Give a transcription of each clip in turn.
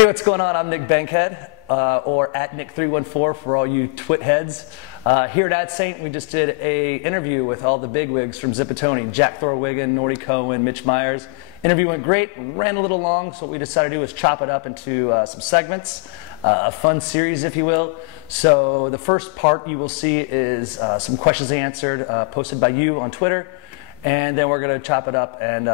Hey, what's going on? I'm Nick Bankhead, or at Nick314 for all you twit heads. Here at AdSaint, we just did a interview with all the bigwigs from Zipatoni, Jack Thorwigan, Nordy Cohen, Mitch Myers. Interview went great, ran a little long, so what we decided to do was chop it up into some segments, a fun series, if you will. So the first part you will see is some questions answered, posted by you on Twitter, and then we're going to chop it up and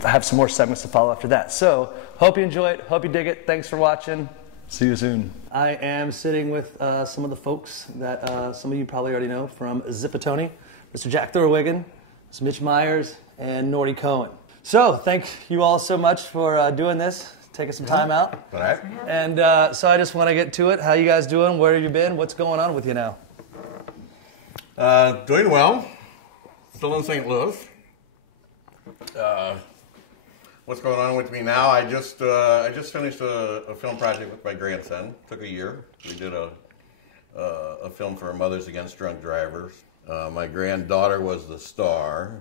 have some more segments to follow after that. So, hope you enjoy it, hope you dig it, thanks for watching, see you soon. I am sitting with some of the folks that some of you probably already know from Zipatoni, Mr. Jack Thorwigan, Mr. Mitch Myers, and Nordy Cohen. So, thank you all so much for doing this, taking some time out. All right. And so I just want to get to it. How you guys doing? Where have you been? What's going on with you now? Doing well. Still in St. Louis. What's going on with me now? I just finished a film project with my grandson. Took a year. We did a film for Mothers Against Drunk Drivers. My granddaughter was the star,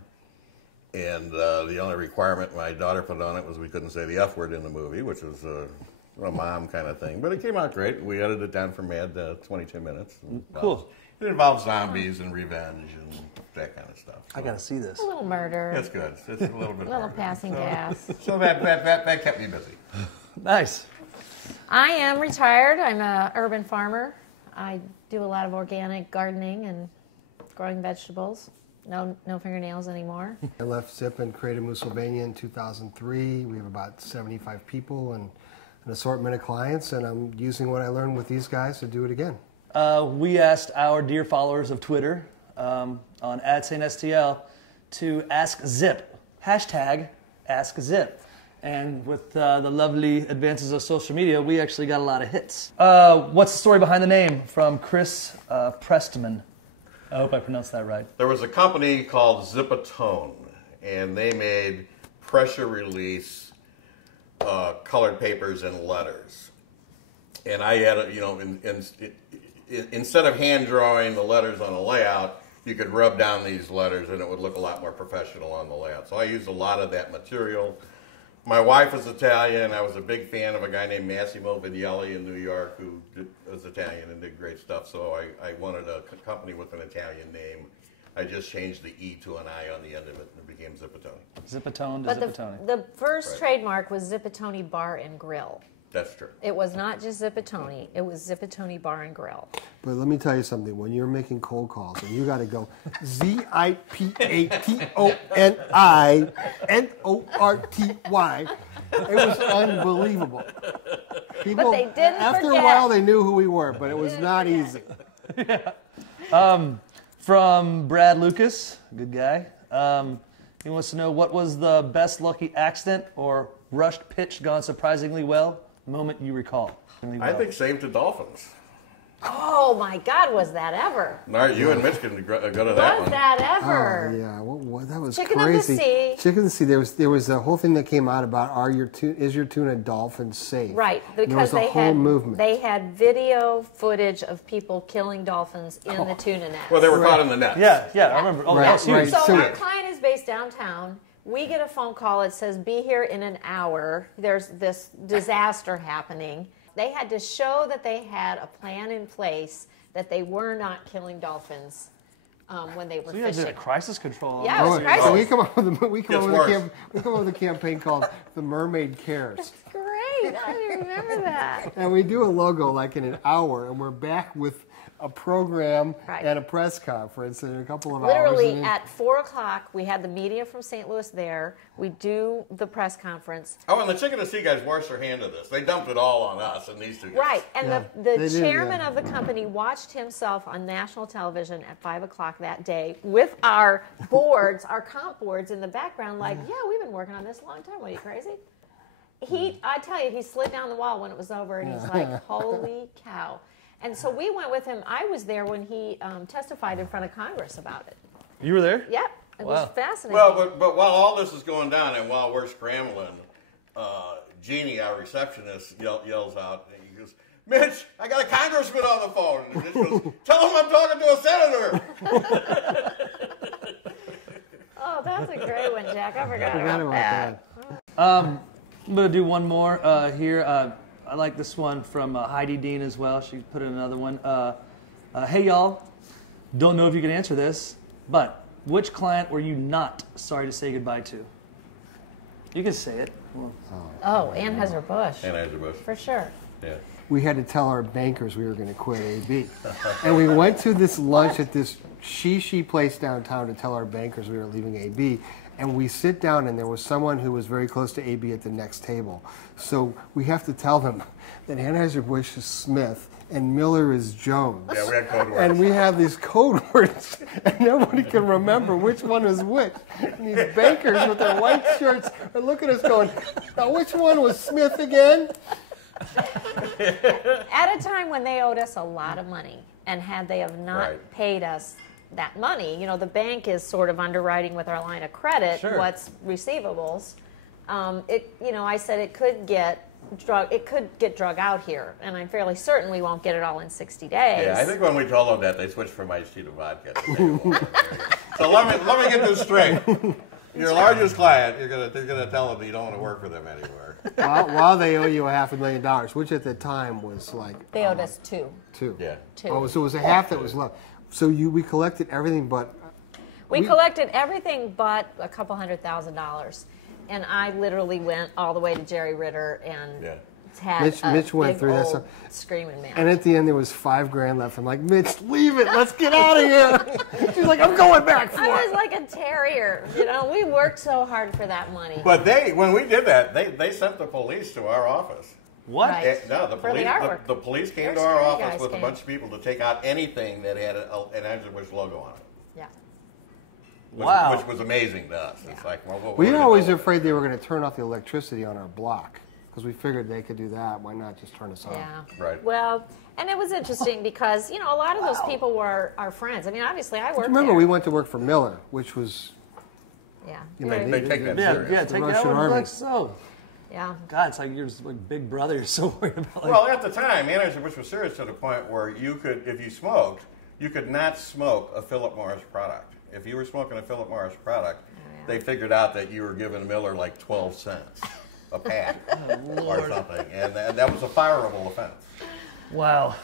and the only requirement my daughter put on it was we couldn't say the F word in the movie, which was a mom kind of thing. But it came out great. We edited it down for Mad 22 minutes. Cool. It involves zombies and revenge and that kind of stuff. So. I gotta see this. A little murder. That's good. It's a little bit. A little passing gas. So that kept me busy. Nice. I am retired. I'm an urban farmer. I do a lot of organic gardening and growing vegetables. No fingernails anymore. I left Zip and created Pennsylvania in 2003. We have about 75 people and an assortment of clients, and I'm using what I learned with these guys to do it again. We asked our dear followers of Twitter on AdSaint STL to ask Zip, hashtag Ask Zip. And with the lovely advances of social media, we actually got a lot of hits. What's the story behind the name? From Chris Prestman. I hope I pronounced that right. There was a company called Zipatoni, and they made pressure release colored papers and letters. And I had, instead of hand drawing the letters on a layout, you could rub down these letters and it would look a lot more professional on the layout. So I used a lot of that material. My wife is Italian. I was a big fan of a guy named Massimo Vignelli in New York who was Italian and did great stuff. So I wanted a company with an Italian name. I just changed the E to an I on the end of it and it became Zipatoni. Zipatone to Zipatoni. The first trademark was Zipatoni Bar and Grill. That's true. It was not just Zipatoni. It was Zipatoni Bar and Grill. But let me tell you something. When you're making cold calls, and you got to go Zipatoni, it was unbelievable. People, but they didn't after forget. a while, they knew who we were, but it was not easy. Yeah. From Brad Lucas, good guy. He wants to know, what was the best lucky accident or rushed pitch gone surprisingly well moment you recall? I think Save the Dolphins. Oh my God, was that ever? All right, you and Mitch can go to that one. Was that ever? Oh, yeah, that was Chicken crazy. of the Sea. Chicken of the Sea. There was a whole thing that came out about is your tuna dolphin safe? Right, there because was a whole movement. They had video footage of people killing dolphins in the tuna net. Well, they were caught in the net. Yeah, I remember. Oh, Right, that was huge. right. So our client is based downtown. We get a phone call. It says, be here in an hour. There's this disaster happening. They had to show that they had a plan in place, that they were not killing dolphins when they were So you guys fishing. did a crisis control. Yeah, it was crisis. So we come up with a campaign called The Mermaid Cares. Great. I remember that. And we do a logo like in an hour, and we're back with a program Right. and a press conference in a couple of hours. Literally at 4 o'clock, we had the media from St. Louis there. We do the press conference. Oh, and the Chicken of the Sea guys washed their hand of this. They dumped it all on us and these two guys. Right, and Yeah, the they did, chairman yeah. of the company watched himself on national television at 5 o'clock that day with our boards, our comp boards in the background, like, yeah, we've been working on this a long time. What, are you crazy? I tell you, he slid down the wall when it was over, and he's like, holy cow. And so we went with him. I was there when he testified in front of Congress about it. You were there? Yep, it was fascinating. Well, but while all this is going down and while we're scrambling, Jeannie, our receptionist, yells out, and he goes, Mitch, I got a congressman on the phone. And Mitch goes, tell him I'm talking to a senator. Oh, that's a great one, Jack. I forgot Forgot about about that. I'm going to do one more here. I like this one from Heidi Dean as well. She put in another one. Hey, y'all. Don't know if you can answer this, but which client were you not sorry to say goodbye to? You can say it. Oh, Anheuser-Busch. Anheuser-Busch. For sure. Yeah. We had to tell our bankers we were going to quit AB. And we went to this lunch at this shishi place downtown to tell our bankers we were leaving AB. And we sit down, and there was someone who was very close to AB at the next table. So we have to tell them that Anheuser-Busch is Smith and Miller is Jones. Yeah, we had code words. And we have these code words, and nobody can remember which one is which. And these bankers with their white shirts are looking at us going, now which one was Smith again? At a time when they owed us a lot of money, and had they have not Right. paid us that money, you know, the bank is sort of underwriting with our line of credit Sure. what's receivables. I said it could get drug out here, and I'm fairly certain we won't get it all in 60 days. Yeah, I think when we told them that, they switched from iced tea to vodka. So let me get this straight. Your largest client, they're gonna tell them that you don't want to work for them anymore. While they owe you $500,000, which at the time was like They owed us two. Yeah. Oh, so it was a half that was left. So we collected everything but. We collected everything but a couple $100,000, and I literally went all the way to Jerry Ritter and Yeah. had Mitch went big through that old stuff. screaming match. And at the end, there was $5,000 left. I'm like, Mitch, leave it. Let's get out of here. She's like, I'm going back for I was it. like a terrier. You know, we worked so hard for that money. But when we did that, they sent the police to our office. What? Right. No, the For the police. artwork. The police came Their to our security office guys with came. a bunch of people to take out anything that had an Anheuser-Busch logo on it. Yeah. Wow. Which was amazing to us. It's like, well, what We are were we always gonna do? afraid they were going to turn off the electricity on our block because we figured they could do that. Why not just turn us on? Yeah. Right. Well, and it was interesting because, you know, a lot of those people were our friends. I mean, obviously, I worked Remember, there. we went to work for Miller, which was, Yeah. you know, Very- They take that Yeah, serious. yeah, take that Russian one army. like so. yeah. God, it's like you're just like big brother. You're so worried about like. Well, at the time, Anheuser-Busch was serious to the point where you could, if you smoked, you could not smoke a Philip Morris product. If you were smoking a Philip Morris product, they figured out that you were giving Miller like 12 cents a pack or something, and that was a fireable offense. Wow.